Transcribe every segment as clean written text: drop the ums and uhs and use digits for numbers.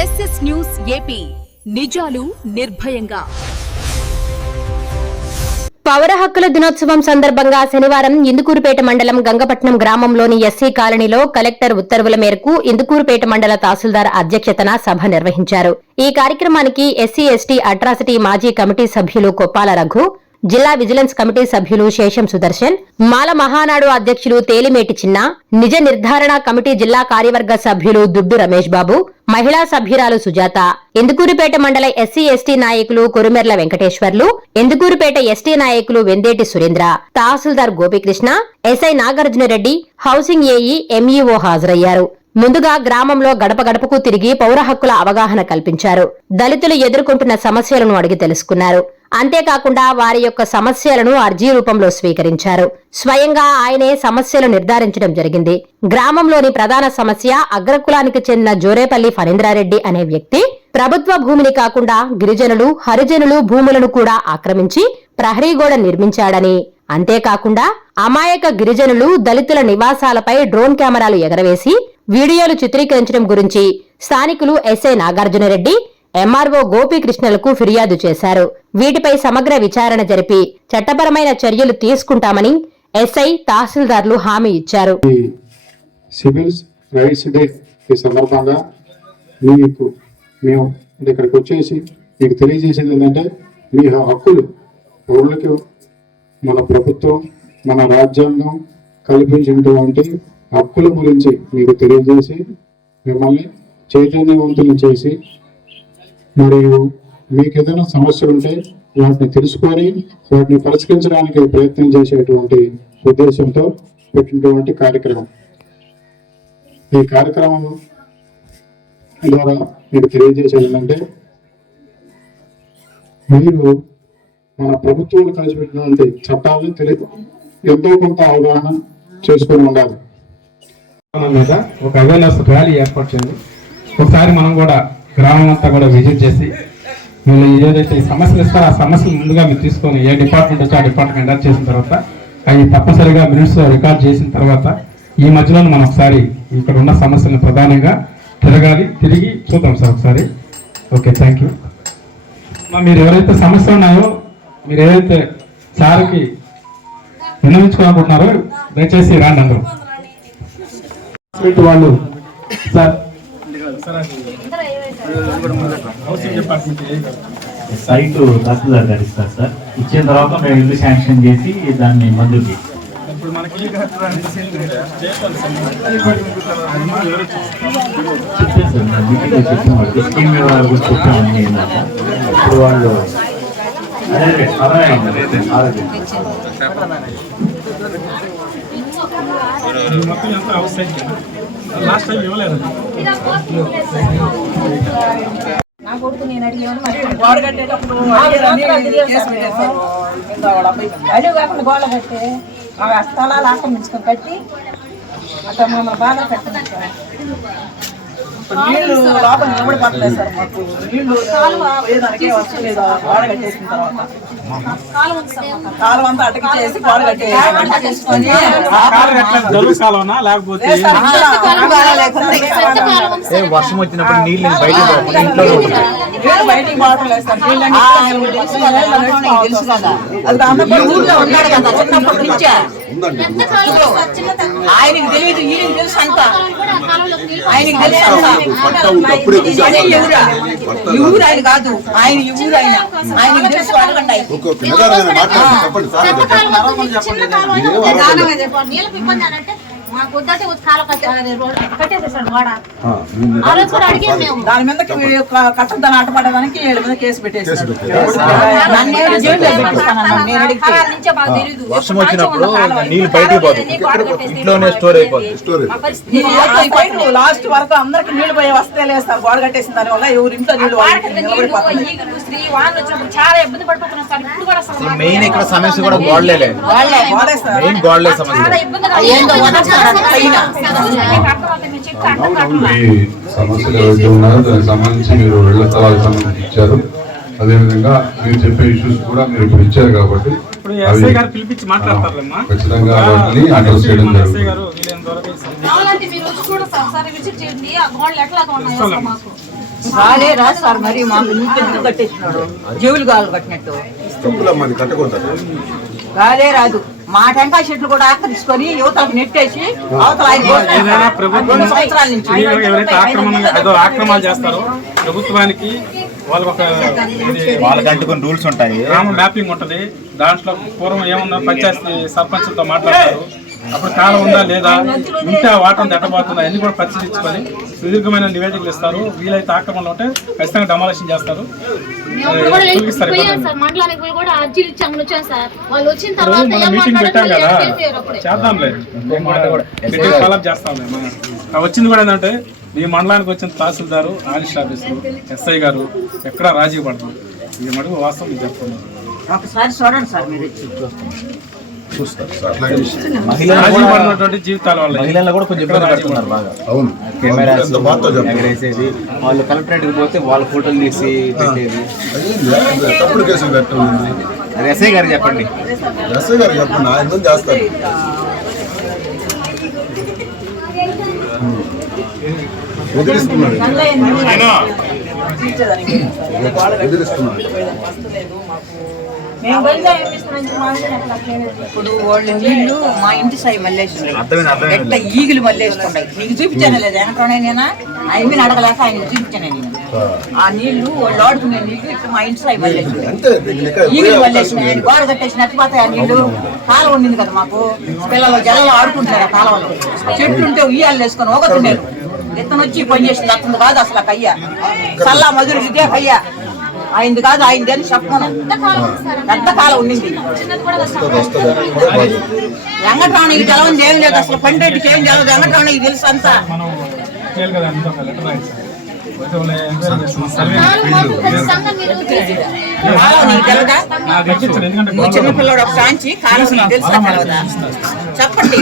SS news AP నిజాలు నిర్భయంగా. పౌర హక్కుల దినోత్సవం సందర్భంగా శనివారం ఇందుకూరుపేట మండలం గంగపట్నం గ్రామంలోని ఎస్సీ కాలనీలో కలెక్టర్ ఉత్తర్వుల మేరకు ఇందుకూరుపేట మండల తహసీల్దార్ అధ్యక్షతన సభ నిర్వహించారు. ఈ కార్యక్రమానికి ఎస్సీ ఎస్టీ అట్రాసిటీ మాజీ కమిటీ సభ్యులు కొప్పాల రఘు, జిల్లా విజిలెన్స్ కమిటీ సభ్యులు శేషం సుదర్శన్, మాల మహానాడు అధ్యక్షులు తేలిమేటి చిన్న, నిజ నిర్ధారణ కమిటీ జిల్లా కార్యవర్గ సభ్యులు దుడ్డు రమేష్ బాబు, మహిళా సభ్యురాలు సుజాత, ఇందుకూరుపేట మండల ఎస్సీ ఎస్టీ నాయకులు కొరుమెర్ల వెంకటేశ్వర్లు, ఇందుకూరుపేట ఎస్టీ నాయకులు వెందేటి సురేంద్ర, తహసీల్దార్ Gopikrishna, SI Nagarjunareddy, housing AE MEO హాజరయ్యారు. ముందుగా గ్రామంలో గడప గడపకు తిరిగి పౌర హక్కుల అవగాహన కల్పించారు. దళితులు ఎదుర్కొంటున్న సమస్యలను అడిగి తెలుసుకున్నారు. అంతేకాకుండా వారి యొక్క సమస్యలను అర్జీ రూపంలో స్వీకరించారు. స్వయంగా ఆయనే సమస్యలు నిర్ధారించడం జరిగింది. గ్రామంలోని ప్రధాన సమస్య అగ్రకులానికి చెందిన జోరేపల్లి ఫణీంద్రారెడ్డి అనే వ్యక్తి ప్రభుత్వ భూమిని కాకుండా గిరిజనులు, హరిజనులు భూములను కూడా ఆక్రమించి ప్రహరీగోడ నిర్మించాడని, అంతేకాకుండా అమాయక గిరిజనులు, దళితుల నివాసాలపై డ్రోన్ కెమెరాలు ఎగరవేసి వీడియోలు చిత్రీకరించడం గురించి స్థానికులు ఎస్ఐ నాగార్జునరెడ్డి, ఎంఆర్ఓ గోపీకృష్ణలకు ఫిర్యాదు చేశారు. వీటిపై సమగ్ర విచారణ జరిపి చట్టపరమైన చర్యలు తీసుకుంటామని ఎస్ఐ, తహసీల్దార్లు హామీ ఇచ్చారు. సివిల్ రైట్స్ డే ఈ సందర్భంగా మేము ఇక్కడికి వచ్చేసి మీకు తెలియజేసేది ఏంటంటే, మీ హక్కులు పౌరులకు మన ప్రభుత్వం, మన రాజ్యాంగం కల్పించినటువంటి హక్కుల గురించి మీకు తెలియజేసి మిమ్మల్ని చైతన్యవంతులు చేసి, మరియు మీకు ఏదైనా సమస్యలు ఉంటే వాటిని తెలుసుకొని వాటిని పరిష్కరించడానికి ప్రయత్నం చేసేటువంటి ఉద్దేశంతో పెట్టినటువంటి కార్యక్రమం. ఈ కార్యక్రమం ద్వారా మీకు తెలియజేసేది ఏంటంటే, మీరు మన ప్రభుత్వాలు కలిసి పెట్టినటువంటి చట్టాలను ఎంతో కొంత అవగాహన చేసుకొని ఉండాలి. మీద ఒక అవేర్నెస్ ర్యాలీ ఏర్పాటు చేయాలి. ఒకసారి మనం కూడా గ్రామం అంతా కూడా విజిట్ చేసి వీళ్ళు ఏదైతే సమస్యలు ఇస్తారో ఆ సమస్యలు ముందుగా మీరు తీసుకొని ఏ డిపార్ట్మెంట్ వచ్చి ఆ డిపార్ట్మెంట్ ఎంటర్ చేసిన తర్వాత అవి తప్పనిసరిగా మినిట్స్ రికార్డ్ చేసిన తర్వాత ఈ మధ్యలో మనం ఒకసారి ఇక్కడ ఉన్న సమస్యలను ప్రధానంగా తిరిగి చూద్దాం సార్ ఒకసారి. Okay, thank you. మీరు ఎవరైతే సమస్యలు ఉన్నాయో, మీరు ఏదైతే సార్కి విన్నవించుకోవాలనుకుంటున్నారో దయచేసి రాండి అందరూ. వాళ్ళు సార్ సైట్ తహసీల్దార్ గారు ఇస్తారు సార్. ఇచ్చిన తర్వాత మేము ఇల్లు శాంక్షన్ చేసి దాన్ని మంజూరు చేస్తాం. స్కీమ్ వివరాలు కూడా చెప్పామని ఇప్పుడు వాళ్ళు లాస్ట్ టైం ఇవ్వలేదు. నా కొడుకు నేను అడిగాను గోడ కట్టేటప్పుడు అడుగు కాకుండా గోడ కట్టే ఆ స్థలాలు ఆక్రమించుకొని కట్టి అట్లా మమ్మల్ని బాగా పెట్టలేదు. నీళ్లు లోపల నిలబడి పట్టలేదు సార్. మాకు నీళ్లు పోయేదానికి వస్తలేదు. గోడ కట్టేసిన తర్వాత కాలం అంతా అటకి చేసి గోడ కట్టేసుకొని వర్షం వచ్చినప్పుడు నీళ్ళు బయటికి బాటలేదు సార్. ఆయనకి తెలియదు, ఈయనకి తెలుసు అంతా. ఆయనకి తెలుసు ఎవరు ఆయన కాదు, ఆయన ఎవరు ఆయనకి తెలుసు. అడగండి. దాని మీద కట్టద్దని ఆటపడడానికి 7 మీద కేసు పెట్టేసారు. వర్షం వచ్చినప్పుడు నీళ్ళు బయటకు పోతుంది, ఇంట్లోనే స్టోర్ అయిపోతుంది. లాస్ట్ వరకు అందరికి నీళ్లు పోయే వస్తే లేదు సార్. గోడ కట్టేసిన దాని వల్ల ఎవరి ఇంట్లో నీళ్లు మెయిన్ ఇక్కడ సమస్య కూడా గోడలే, మెయిన్ గోడలే సమస్య. సమస్యలు ఏవైతే ఉన్నారో దానికి సంబంధించి మీరు ఇళ్ల స్థలాలకు సంబంధించి ఇచ్చారు. అదేవిధంగా మీరు చెప్పే ఇష్యూస్ కూడా మీరు ఇప్పుడు ఇచ్చారు కాబట్టి ఖచ్చితంగా వాటిని అడ్రస్ చేయడం జరుగుతుంది. రాలే రాదు సార్, మరి మాకు ఇంకెందుకు కట్టేసినాడు, జీవులు గాలు కట్టినట్టు రాలే రాదు. మా టెంకాయ చెట్లు కూడా ఆక్రమించుకొని యువతలకు నెట్టేసి అవతల ఆయన రెండు సంవత్సరాల నుంచి ఎవరైతే ఆక్రమణలు చేస్తారో ప్రభుత్వానికి వాళ్ళకి అంటుకుని రూల్స్ ఉంటాయి, గ్రామ మ్యాపింగ్ ఉంటది. దాంట్లో పూర్వం ఏమన్నా పంచాయతీ సర్పంచ్తో మాట్లాడతారు, అప్పుడు కాలం ఉందా లేదా, ఉంటే ఆ వాటం దట్టబోతుందా అన్ని కూడా పరిశీలించుకొని సుదీర్ఘమైన నివేదికలు ఇస్తారు. వీలైతే ఆక్రమణలు ఉంటే ఖచ్చితంగా డెమాలిషన్ చేస్తారు. మండలానికి పోయి కూడా అర్జీలు ఇచ్చాము వచ్చాం సార్. వాళ్ళు వచ్చిన తర్వాత మీటింగ్ పెట్టాం కదా, చేద్దాంలే, ఫాలోఅప్ చేస్తాంలే. వచ్చింది కూడా ఏంటంటే ఈ మండలానికి వచ్చిన తహసీల్దారు, ఆలిస్ట్ ఆఫీసరు, ఎస్ఐ గారు ఎక్కడ రాజీ పడతాం. ఇది మటుకు వాస్తవం మీకు చెప్తున్నాను. ఒకసారి చూడండి సార్, మీరు రాజీ జీవితాల వల్ల మహిళలు కూడా కొంచెం ఇబ్బంది పడుతున్నారు బాగా. కెమెరాస్ ఎగరేసేది, వాళ్ళు కలెక్టరేట్కి పోతే వాళ్ళ ఫోటోలు తీసి పెట్టేది. తప్పుడు కేసులు పెట్టండి, అది ఎస్ఐ గారు చెప్పండి. ఎస్ఐ గారు చెప్పండి, ఆయన చేస్తారు. ఎదిరిస్తున్నాడు. మేము ఇప్పుడు వాళ్ళు నీళ్లు మా ఇంటి సాయి మల్లేస్తున్నాయి, ఎట్లా ఈగులు మల్లేస్తున్నాయి. నీకు చూపించాను లేదా వెనకనైనా ఆయన అడగలేక ఆయన చూపించాను నేను. ఆ నీళ్లు వాళ్ళు ఆడుకునే నీళ్లు ఇట్లా మా ఇంటి సాయి మల్లేస్తున్నాయి, ఈగులు మల్లేస్తున్నాయి. ఆయన గోడ కట్టేసి నచ్చిపోతాయి ఆ నీళ్లు. కాలువ ఉండింది కదా మాకు, పిల్లలు జలలో ఆడుకుంటున్నారు ఆ కాలువలో. చెట్లు ఉంటే ఉయ్యాలు వేసుకొని ఒకతున్నారు. ఇతను వచ్చి పని చేసింది, అతను కాదు అసలు కయ్య సల్లా మధురిదే కయ్య, ఆయనది కాదు, ఆయనది అని చెప్పను. పెద్ద కాలం ఉండింది. వెంకటరామయ్యకి తెలవని ఏం లేదు అసలు, పండిరెడ్డికి ఏం తెలియదు, వెంకటరామయ్యకి తెలుసు అంతా. చిన్నపిల్లడు ఒక సాంచి కాలం తెలుసా తెలవదా చెప్పండి.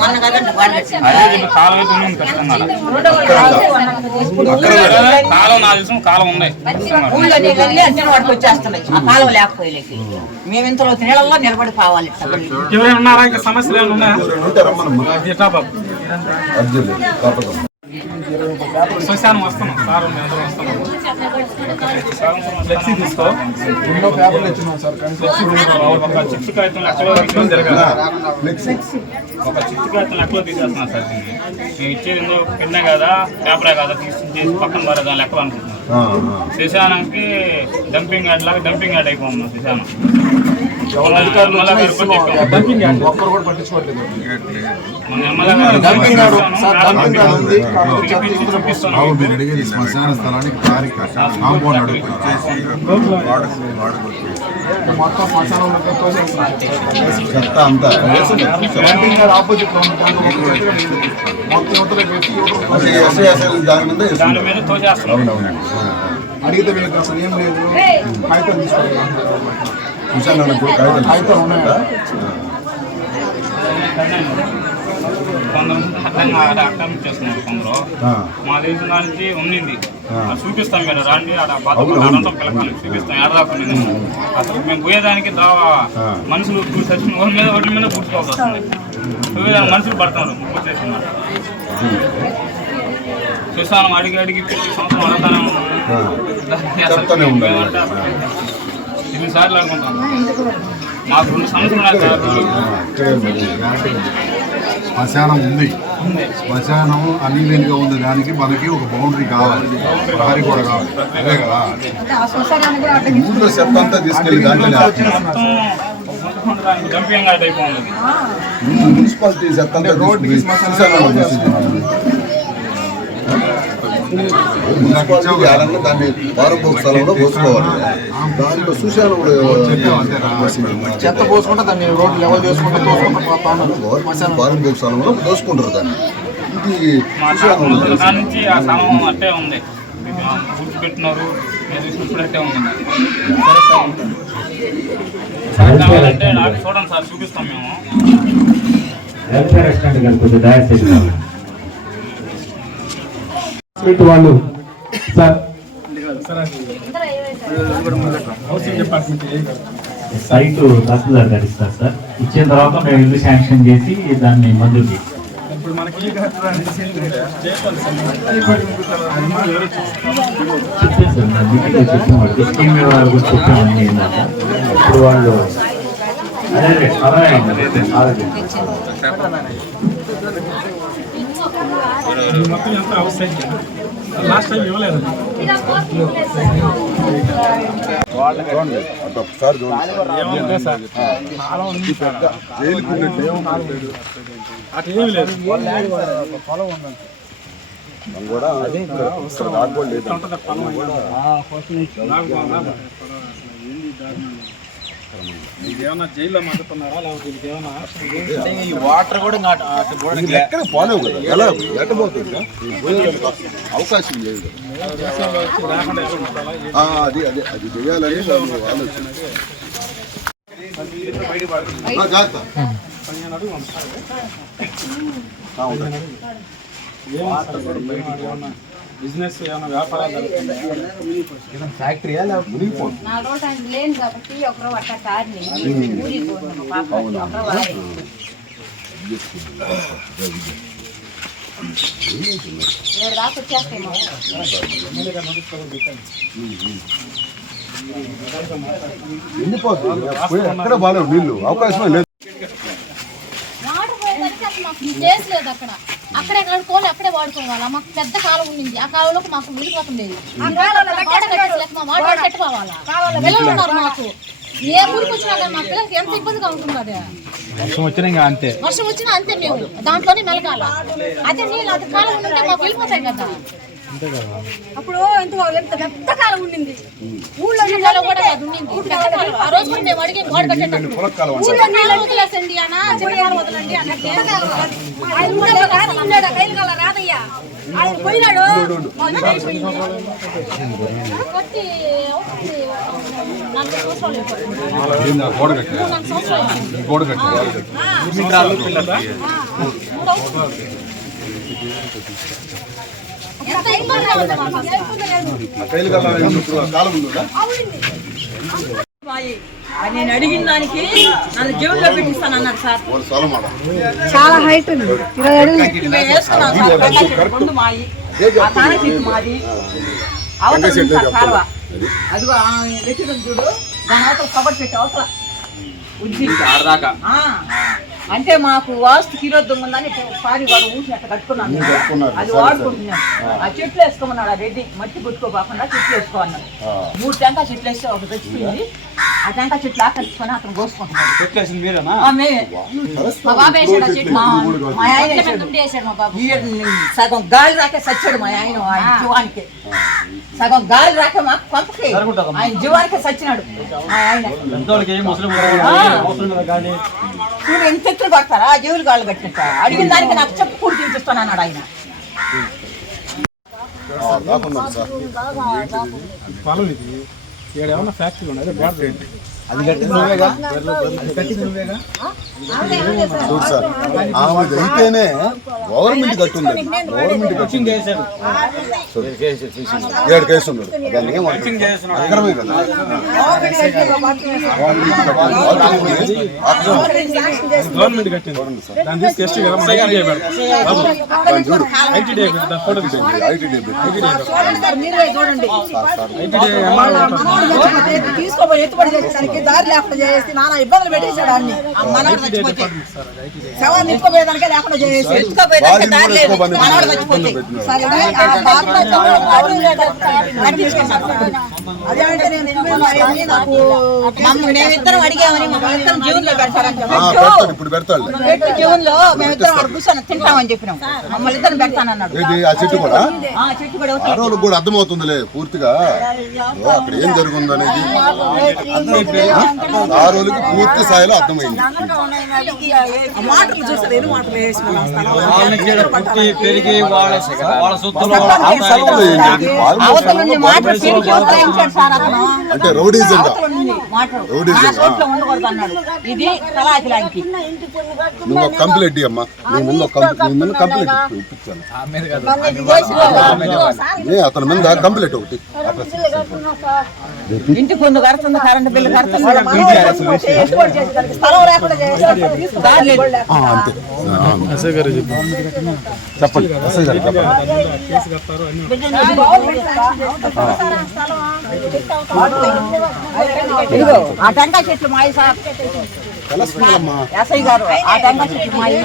మొన్న కదండి ఊళ్ళో నీళ్ళు వెళ్ళి అంచనా వాడికి వచ్చేస్తున్నాయి ఆ కాలం లేకపోయేకి. మేము ఇంతలో నీళ్ళల్లో నిలబడి కావాలి. సమస్యలు ఏమైనా శ్మశానం వస్తున్నాం సార్, ఫ్లెక్సీ తీసుకో. ఒక చిట్టు కాగితం లెక్కలో తీసుకోవడం జరగాలి. ఒక చిట్టు కాగితం లెక్కలో తీసేస్తున్నాం సార్. మేము ఇచ్చేది ఎందుకు పెన్నే కదా పేపరే కదా తీసి పక్కన పడగా లెక్కలు అనుకుంటున్నాం. శ్మశానానికి డంపింగ్ యార్డ్ లాగా డంపింగ్ యార్డ్ అయిపోతున్నాం శ్మశానం. శ్మశాన స్థలానికి కాంపౌండ్ మొత్తం శ్మశానంలో చెత్త అంతా ఆపోజిట్ దాని మీద తోచేస్తున్నాం. అడిగితే వీళ్ళకి అసలు ఏం లేదు, కాగితం తీసుకోవాలి. కాగితాలు ఉన్నాయా? కొందరు అర్థం చేస్తున్నారు, కొందరు మా దేశం నుంచి ఉండింది. చూపిస్తాం మీరు రండి, అదంతా పిల్లకాయలు చూపిస్తాం ఏడదాకా. అసలు మేము పోయేదానికి మనుషులు చచ్చిన ఒడ్ల మీద కూర్చోవాల్సి వస్తుంది. మనుషులు పడుతున్నారు కూర్చేస్తున్నారు. శ్మశానం అడిగి అడిగి ప్రతి సంవత్సరం అడతానే ఉన్నాం. 8 సార్లు అనుకుంటాం. మాకు 2 సంవత్సరాలు శ్మశానం ఉంది. శ్మశానం అన్నివేలుగా ఉంది, దానికి మనకి ఒక బౌండరీ కావాలి, ప్రహరీ కూడా కావాలి. అదే కదా ఊళ్ళో చెత్త అంతా తీసుకెళ్ళి మున్సిపాలిటీ చెత్త అంతా మున్సిపాలిటీ దాన్ని వారపోక స్థలంలో పోసుకోవాలి. దాంట్లో శ్మశానం చెత్త పోసుకుంటే దాన్ని రోడ్డు లెవెల్ చేసుకుంటే వారపోక స్థలంలో దోసుకుంటారు దాన్ని. నుంచి ఆ స్థలం అట్టే ఉంది, కూర్చిపెట్టినారు, చూసుకుంటే ఉంది. సరే సార్ కావాలంటే నాకు చూడండి సార్, చూపిస్తాం మేము. వాళ్ళు సార్ హౌసింగ్ డిపార్ట్మెంట్ సైట్ తహసీల్దార్ గారు ఇస్తారు సార్. ఇచ్చిన తర్వాత మేము ఇల్లు శాంక్షన్ చేసి దాన్ని మంజూరు చేస్తాం. చెప్పాను సార్, మీటింగ్లో చెప్పిన వాళ్ళు స్కీమ్ వివరాలు కూడా చెప్పామని ఏంటంటే ఇప్పుడు వాళ్ళు లాస్ట్ టైం ఇవ్వలేదు. ఒకసారి అట్లేమి లేదు. పొలం ఉందండి కూడా ఏమన్నా జైల్లో మగ్గుతున్నారా లేకపోతే ఏమన్నా వాటర్ కూడా ఎక్కడ పోలేవు కదా, ఎలా ఎట్టబోతుంది అవకాశం లేదు. అది అదే అది చేయాలని ఆలోచన. జాగ్రత్త బిజినెస్ ఏమైనా వ్యాపారాలు ఫ్యాక్టరీ లేను కాబట్టి ఒకరు అట్ట కార్ని దాకా వచ్చేస్తామో ఎండిపోతుంది ఎక్కడ బాగాలేవు నీళ్ళు, అవకాశమే లేదు. వాటర్ పోయేదానికి అసలు మాకు ప్లేస్ లేదు. అక్కడే కడుక్కోవాలి, అక్కడే వాడుకోవాలి. మాకు పెద్ద కాలం ఉంది, ఆ కాలంలోకి మాకు వెళ్ళిపోతుంది లేదు. వాటర్ పెట్టుకోవాలా పిల్లలు ఉన్నారు మాకు. ఏ ఊరికి వచ్చినా కానీ మా పిల్లలకి ఎంత ఇబ్బందిగా ఉంటుంది. అదే వర్షం వచ్చినా అంతే, వర్షం వచ్చినా అంతే, మేము దాంట్లోనే మెలగాల. అదే నీళ్ళు అది కాలం ఉంటే మాకు వెళ్ళిపోతాయి కదా. అప్పుడు ఎంత పెద్ద కాలం ఉండింది ఊళ్ళో కూడా అది ఉండింది. ఆ రోజు కూడా మేము అడిగి గోడ కట్టేటప్పుడు ఊళ్ళో నీళ్ళు వదిలేసండి అన్న, చిన్నగారు వదలండి అన్నట్టు రాదయ్యా. ఆయన పోయినాడు కొట్టి 4 సంవత్సరాలు గోడ కట్టారు ఎంత ఇబ్బంది కాలం ఉందా. నేను అడిగిన దానికి నన్ను జైల్లో పెట్టిస్తాను అన్నారు సార్. చాలా హైట్ ఉంది, 20 అడుగులు. మేము వేసుకున్నాం సార్. టెంకాయ చెట్టు ముందు మాది, ఆ తానే చెట్టు మాది, అవతల ఉంది సార్ కాలువ. అదిగో లెక్కడం చూడు, దాని అవతల కబర్ చెట్టు అవతల ఉద్ది. అంటే మాకు వాస్తు కిరోద్దం ఉందని పారి వాడు ఊసినట్టు కట్టుకున్నాను. అది వాడుకుంటున్నాం. ఆ చెట్లు వేసుకోమన్నాడు ఆ రెడ్డి, మట్టి కొట్టుకోకుండా చెట్లు వేసుకోమన్నాడు. 3 టెంకాయ చెట్లు వేస్తే ఒక తెచ్చిపోయింది. ఆ టెంకాయ చెట్లు ఆకర్చుకొని అతను కోసుకుంటున్నాడు. చెట్లు వేసింది మీరేనా? మా బాబు వేసాడు ఆ చెట్లు. మా ఆయన వేసాడు. మా బాబు సగం గాలి రాకే సచ్చాడు మా ఆయన. ఆయన జీవానికి సగం గాలి రాకే మాకు కొంతకి ఆయన జీవానికి సచ్చినాడు మా ఆయన. చూడు ఎంత ఎత్తులు పడతారా జీవులు గాళ్ళు కట్టినట్ట. అడిగిన దానికి నాకు చెప్పు కూడి తీపిస్తాను అన్నాడు ఆయన. పొలం ఇది, ఇక్కడ ఏమన్నా ఫ్యాక్టరీ ఉన్నది, బార్డర్ ఏంటి అది కట్టింది నువ్వేగా, చూడు సార్, ఆమెది అయితేనే గవర్నమెంట్ కట్టుంది. గవర్నమెంట్ కట్టింగ్ ఏడు కేసు ఉన్నాడు, దాన్ని అక్రమే కదా. గవర్నమెంట్ కట్టింది, దాన్ని తీసుకెళ్ళి తీసుకోబోయి ఎత్తుబడి చేసేదానికి దారి లేకుండా చేసి నానా ఇబ్బందులు పెట్టేశాడు. అన్ని మనవాడు చచ్చిపోతే శవాన్ని ఎత్తుకోపోయేదానికే లేకుండా చేసి ఎత్తుకోపోయేదానికి దారి లేదు. మనవాడు చచ్చిపోతే అదేంటే నాకు మేమిద్దరం అడిగామని మేమిద్దరం జీవన్లో పెడతారని పెట్టి జీవన్లో మేమిద్దరం వాడు కూర్చొని తింటామని చెప్పినాం. మమ్మల్ని ఇద్దరు పెడతానన్నాడు. ఆ చెట్టు కూడా ఆ చెట్టు కూడా ఆ రోజులకు కూడా అర్థమవుతుందిలే పూర్తిగా అక్కడ ఏం జరుగుందనేది. ఆ రోజుకి పూర్తి స్థాయిలో అర్థమైంది. మాటలు చూసారు, ఎన్ని మాటలు వేసిన పెరిగి వాళ్ళ సొత్తులో అవతల నుండి మాటలు తిరిగి ఉత్తరాయించాడు సార్ అతను. అంటే రౌడీజం అవతల నుండి మాటలు నా చోట్ల ఉండకూడదు అన్నాడు. ఇది కళాకిలాంటి. నువ్వు కంప్లైంట్ అమ్మా, నీ ముందు కంప్లైంట్ ఇప్పించాను. అతని మీద కంప్లైంట్ ఒకటి. ఇంటి పొందు కడుతుంది, కరెంట్ బిల్లు కడుతుంది, స్థలం లేకుండా అంతే. చెప్పండి ఎస్ఐ గారు చెప్పండి. ఆ టెంకాయ చెట్లు మాయి సార్. ఎస్ఐ గారు ఆ టెంకాయ చెట్లు మాయి.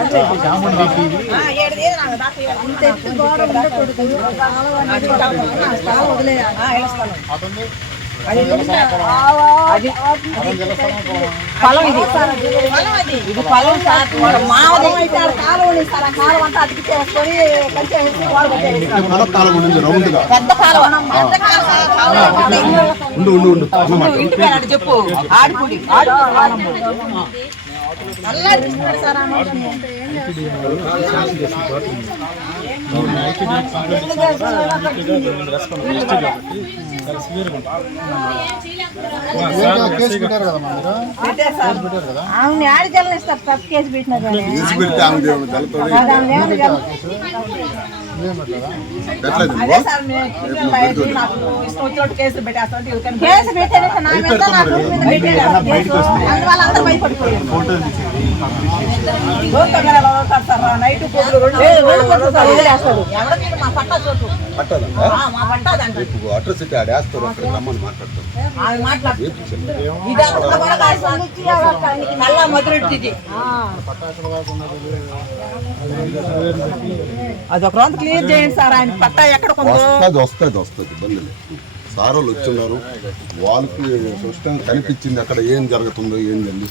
పొలం ఇది ఇది పొలం సార్. మావది పెద్ద కాలువ. ఇంటికి చెప్పు ఆడిపూడి ఆమె ఆడి జల్లిస్తారు. తప్పు కేసు పెట్టినా అదే సార్ నాకు కేసు పెట్టేస్తాను. కేసు పెట్టారు నా మీద, అందువల్ల అందరూ భయపడిపోయారు. నైట్ వదిలేస్తాడు. ఎవరికి మా పట్టా చోటు మా పట్టాదంటే అట్రాసిటీ ఆడేస్తారు. ఆమె మాట్లాడుతుంది. ఇది నల్ల మధురెడ్డిది. అది ఒక రోజు క్లియర్ చేయండి సార్. ఆయన పట్టా ఎక్కడ వస్తుంది ఇబ్బంది లేదు. సార్ వాళ్ళు వచ్చున్నారు, వాళ్ళకి స్పష్టం కనిపించింది అక్కడ ఏం జరుగుతుందో ఏం జరిగింది.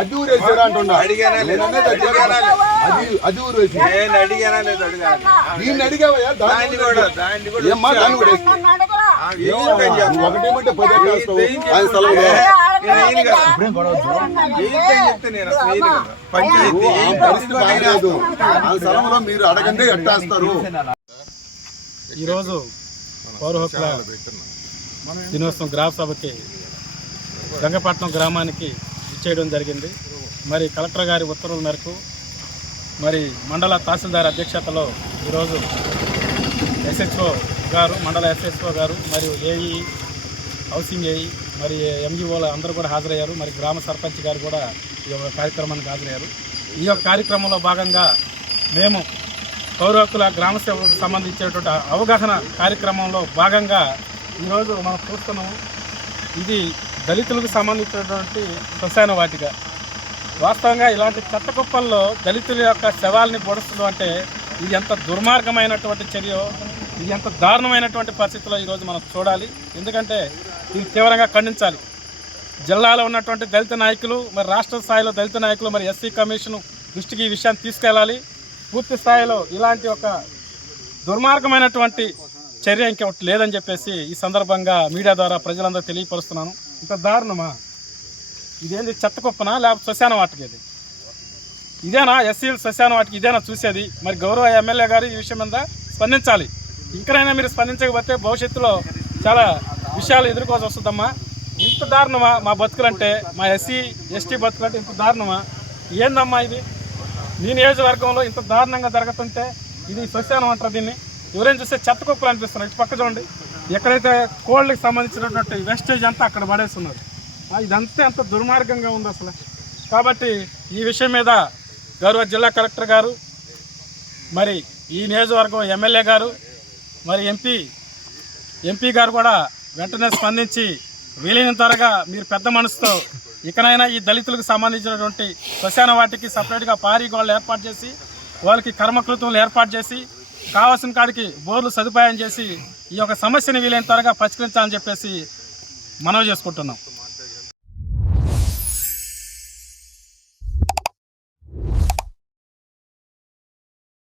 అది ఊరేసారా అంటున్నా. అది ఊరేసి దీన్ని అడిగావయ్యా. ఏమ్మా దాన్ని కూడా ఒకటేమంటే 10 ఎకరాలు ఆయన స్థలంలో పరిస్థితి బాగలేదు. ఆ స్థలంలో మీరు అడగండి ఎట్టేస్తారు. ఈరోజు పౌర హక్కుల దినోత్సవం గ్రామ సభకి గంగపట్నం గ్రామానికి ఇచ్చేయడం జరిగింది. మరి కలెక్టర్ గారి ఉత్తర్వుల మేరకు మరి మండల తహసీల్దార్ అధ్యక్షతలో ఈరోజు ఎస్హెచ్ఓ గారు, మండల ఎస్హెచ్ఓ గారు మరియు ఏఈ, హౌసింగ్ ఏఈ, మరి ఎంఈఓలు అందరూ కూడా హాజరయ్యారు. మరి గ్రామ సర్పంచ్ గారు కూడా ఈ యొక్క కార్యక్రమానికి హాజరయ్యారు. ఈ యొక్క కార్యక్రమంలో భాగంగా మేము పౌర హక్కుల గ్రామ సేవకు సంబంధించినటువంటి అవగాహన కార్యక్రమంలో భాగంగా ఈరోజు మనం చూస్తున్నాము. ఇది దళితులకు సంబంధించినటువంటి శ్మశాన వాటిక. వాస్తవంగా ఇలాంటి చెత్త కుప్పల్లో దళితుల యొక్క శవాల్ని పొడుస్తుండం అంటే ఇది ఎంత దుర్మార్గమైనటువంటి చర్య, ఇది ఎంత దారుణమైనటువంటి పరిస్థితుల్లో ఈరోజు మనం చూడాలి. ఎందుకంటే ఇది తీవ్రంగా ఖండించాలి. జిల్లాలో ఉన్నటువంటి దళిత నాయకులు, మరి రాష్ట్ర స్థాయిలో దళిత నాయకులు, మరి ఎస్సీ కమిషన్ దృష్టికి ఈ విషయాన్ని తీసుకెళ్ళాలి. పూర్తి స్థాయిలో ఇలాంటి ఒక దుర్మార్గమైనటువంటి చర్య ఇంకొకటి లేదని చెప్పేసి ఈ సందర్భంగా మీడియా ద్వారా ప్రజలందరూ తెలియపరుస్తున్నాను. ఇంత దారుణమా? ఇదేంటి చెత్త కుప్పనా లేకపోతే శ్మశాన వాటికి? ఇదేనా ఎస్సీల శ్మశాన వాటికి? ఇదేనా చూసేది? మరి గౌరవ ఎమ్మెల్యే గారు ఈ విషయం మీద స్పందించాలి. ఇంకనైనా మీరు స్పందించకపోతే భవిష్యత్తులో చాలా విషయాలు ఎదుర్కోవాల్సి వస్తుందమ్మా. ఇంత దారుణమా మా బతుకులంటే, మా ఎస్సీ ఎస్టీ బతుకులంటే ఇంత దారుణమా? ఏందమ్మా ఇది? నీ నియోజకవర్గంలో ఇంత దారుణంగా జరుగుతుంటే ఇది శ్మశానం అంటారు. దీన్ని ఎవరైనా చూస్తే చెత్త కుప్పలు అనిపిస్తున్నారు. ఇటు పక్క చూడండి, ఎక్కడైతే కోళ్ళకి సంబంధించినటువంటి వేస్టేజ్ అంతా అక్కడ పడేస్తున్నారు. ఇదంతా ఎంత దుర్మార్గంగా ఉంది అసలు. కాబట్టి ఈ విషయం మీద గౌరవ జిల్లా కలెక్టర్ గారు, మరి ఈ నియోజకవర్గం ఎమ్మెల్యే గారు, మరి ఎంపీ గారు కూడా వెంటనే స్పందించి వీలైన త్వరగా మీరు పెద్ద మనసుతో ఇకనైనా ఈ దళితులకు సంబంధించినటువంటి శ్మశాన వాటికి సపరేట్గా పారీ గోళ్ళు ఏర్పాటు చేసి, వాళ్ళకి కర్మకృతులు ఏర్పాటు చేసి, కావాల్సిన కాడికి బోర్లు సదుపాయం చేసి ఈ యొక్క సమస్యని వీలైన త్వరగా పరిష్కరించాలని చెప్పేసి మనవి చేసుకుంటున్నాం.